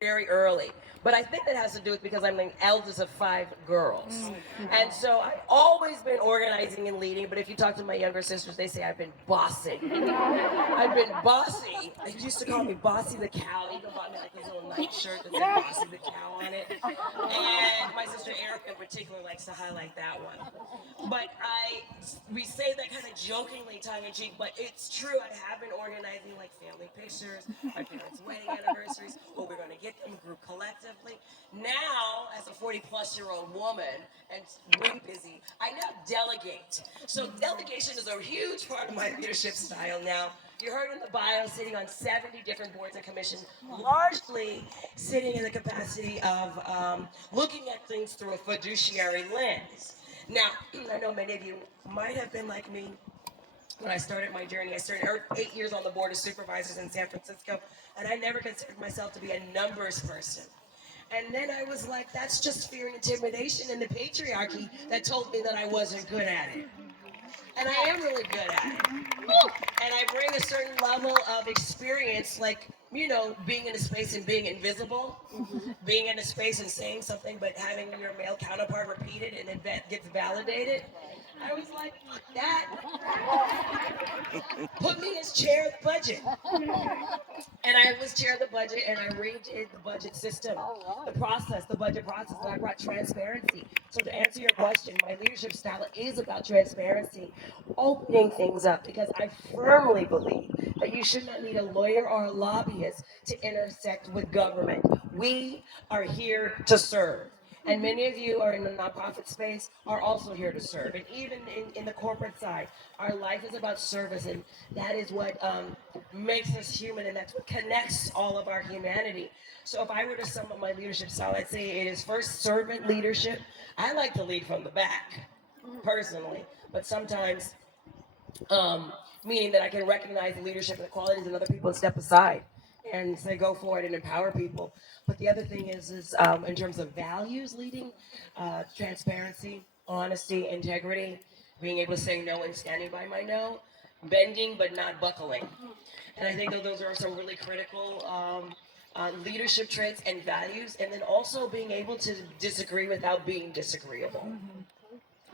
very early. But I think that has to do with because I'm the eldest of 5 girls. And so I've always been organizing and leading, but if you talk to my younger sisters, they say I've been bossy. I've been bossy. They used to call me Bossy the Cow. They even bought me like this little nightshirt that said Bossy the Cow on it. And my sister Erica in particular likes to highlight that one. But we say that kind of jokingly, tongue in cheek, but it's true. I have been organizing like family pictures, my parents' wedding anniversaries, what we're going to get them, group collectively. Now, as a 40-plus-year-old woman and way busy, I now delegate. So delegation is a huge part of my leadership style now. You heard in the bio, sitting on 70 different boards and commissions, largely sitting in the capacity of looking at things through a fiduciary lens. Now, I know many of you might have been like me when I started my journey. I started 8 years on the board of supervisors in San Francisco, and I never considered myself to be a numbers person. And then I was like, that's just fear and intimidation and the patriarchy that told me that I wasn't good at it. And I am really good at it. And I bring a certain level of experience, like, being in a space and being invisible, being in a space and saying something, but having your male counterpart repeat it and it gets validated. I was like, fuck that. Put me as chair of the budget. And I was chair of the budget, and I redid the budget system, the process, the budget process, and I brought transparency. So to answer your question, my leadership style is about transparency, opening things up, because I firmly believe that you should not need a lawyer or a lobbyist to intersect with government. We are here to serve. And many of you are in the nonprofit space, are also here to serve. And even in the corporate side, our life is about service, and that is what makes us human, and that's what connects all of our humanity. So if I were to sum up my leadership style, I'd say it is first servant leadership. I like to lead from the back, personally, but sometimes meaning that I can recognize the leadership and the qualities in other people and step aside and say go for it and empower people. But the other thing is in terms of values leading, transparency, honesty, integrity, being able to say no and standing by my no, bending but not buckling. And I think that those are some really critical leadership traits and values, and then also being able to disagree without being disagreeable.